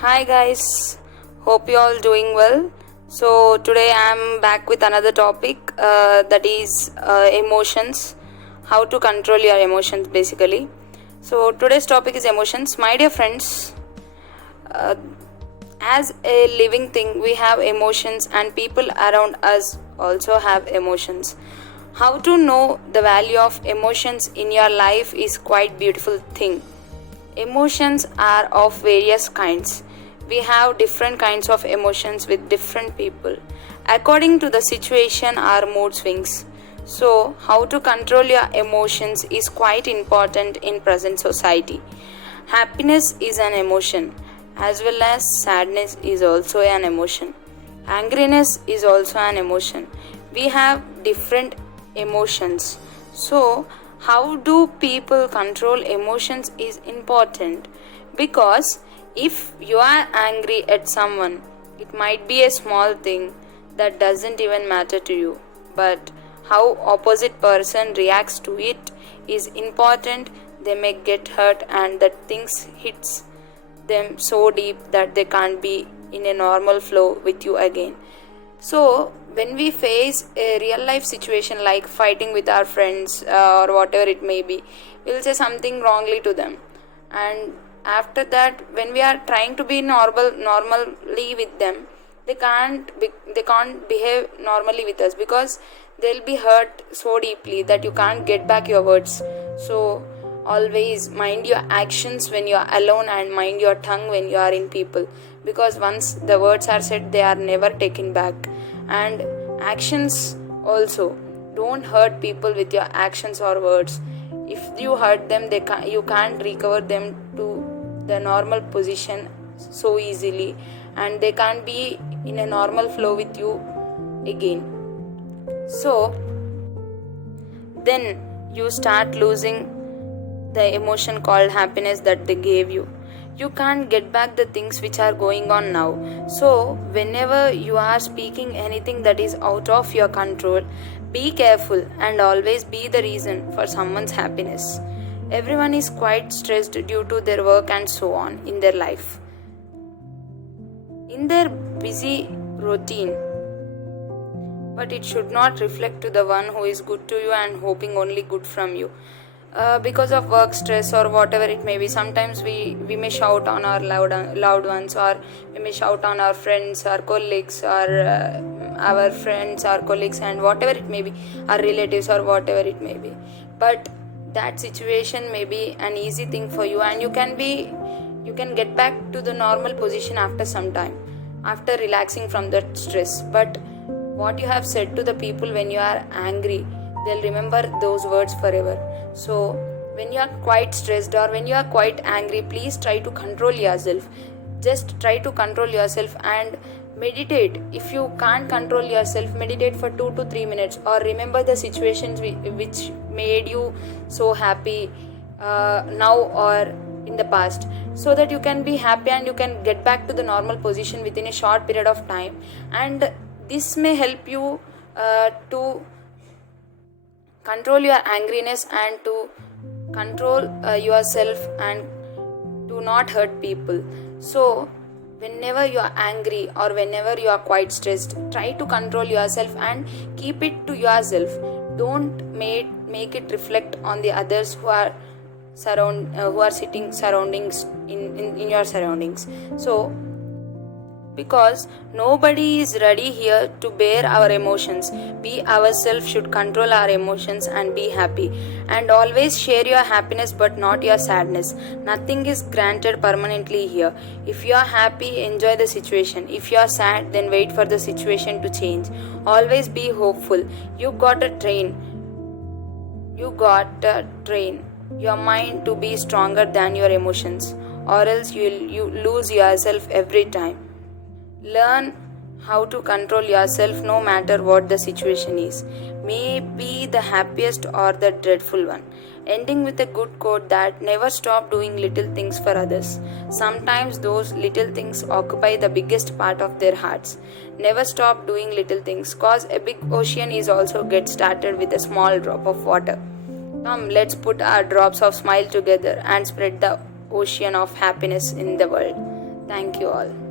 Hi guys, hope you all doing well. So today I'm back with another topic that is emotions, how to control your emotions basically. So today's topic is emotions. My dear friends, uh, as a living thing, we have emotions, and people around us also have emotions. How to know the value of emotions in your life is quite beautiful thing. Emotions are of various kinds. We have different kinds of emotions with different people. According to the situation, our mood swings. So, how to control your emotions is quite important in present society. Happiness is an emotion, as well as sadness is also an emotion. Angriness is also an emotion. We have different emotions. So, how do people control emotions is important, because if you are angry at someone, it might be a small thing that doesn't even matter to you, but how opposite person reacts to it is important. They may get hurt, and that things hits them so deep that they can't be in a normal flow with you again. So, when we face a real life situation like fighting with our friends or whatever it may be, we'll say something wrongly to them, and after that, when we are trying to be normally with them, they can't behave normally with us, because they'll be hurt so deeply that you can't get back your words. So always mind your actions when you are alone, and mind your tongue when you are in people, because once the words are said, they are never taken back. And actions also, don't hurt people with your actions or words. If you hurt them, you can't recover them to the normal position so easily, and they can't be in a normal flow with you again. So then you start losing the emotion called happiness that they gave you. You can't get back the things which are going on now. So whenever you are speaking anything that is out of your control, be careful and always be the reason for someone's happiness. Everyone is quite stressed due to their work and so on in their life, in their busy routine, but it should not reflect to the one who is good to you and hoping only good from you. Because of work stress or whatever it may be, sometimes we may shout on our loved ones, or we may shout on our friends, our colleagues, or our friends, our colleagues, and whatever it may be, our relatives, or whatever it may be. But that situation may be an easy thing for you, and you can get back to the normal position after some time, after relaxing from that stress. But what you have said to the people when you are angry, they'll remember those words forever. So when you are quite stressed or when you are quite angry, please try to control yourself. Just try to control yourself and meditate. If you can't control yourself, meditate for 2 to 3 minutes, or remember the situations which made you so happy now or in the past, so that you can be happy and you can get back to the normal position within a short period of time. And this may help you to control your angriness and to control yourself and to not hurt people. So whenever you are angry or whenever you are quite stressed, try to control yourself and keep it to yourself. Don't make it reflect on the others who are sitting surroundings in your surroundings. So because nobody is ready here to bear our emotions, we ourselves should control our emotions and be happy. And always share your happiness but not your sadness. Nothing is granted permanently here. If you are happy, enjoy the situation. If you are sad, then wait for the situation to change. Always be hopeful. You got to train your mind to be stronger than your emotions, or else you lose yourself every time. Learn how to control yourself no matter what the situation is, may be the happiest or the dreadful one. Ending with a good quote that never stop doing little things for others. Sometimes those little things occupy the biggest part of their hearts. Never stop doing little things, cause a big ocean is also get started with a small drop of water. Come, let's put our drops of smile together and spread the ocean of happiness in the world. Thank you all.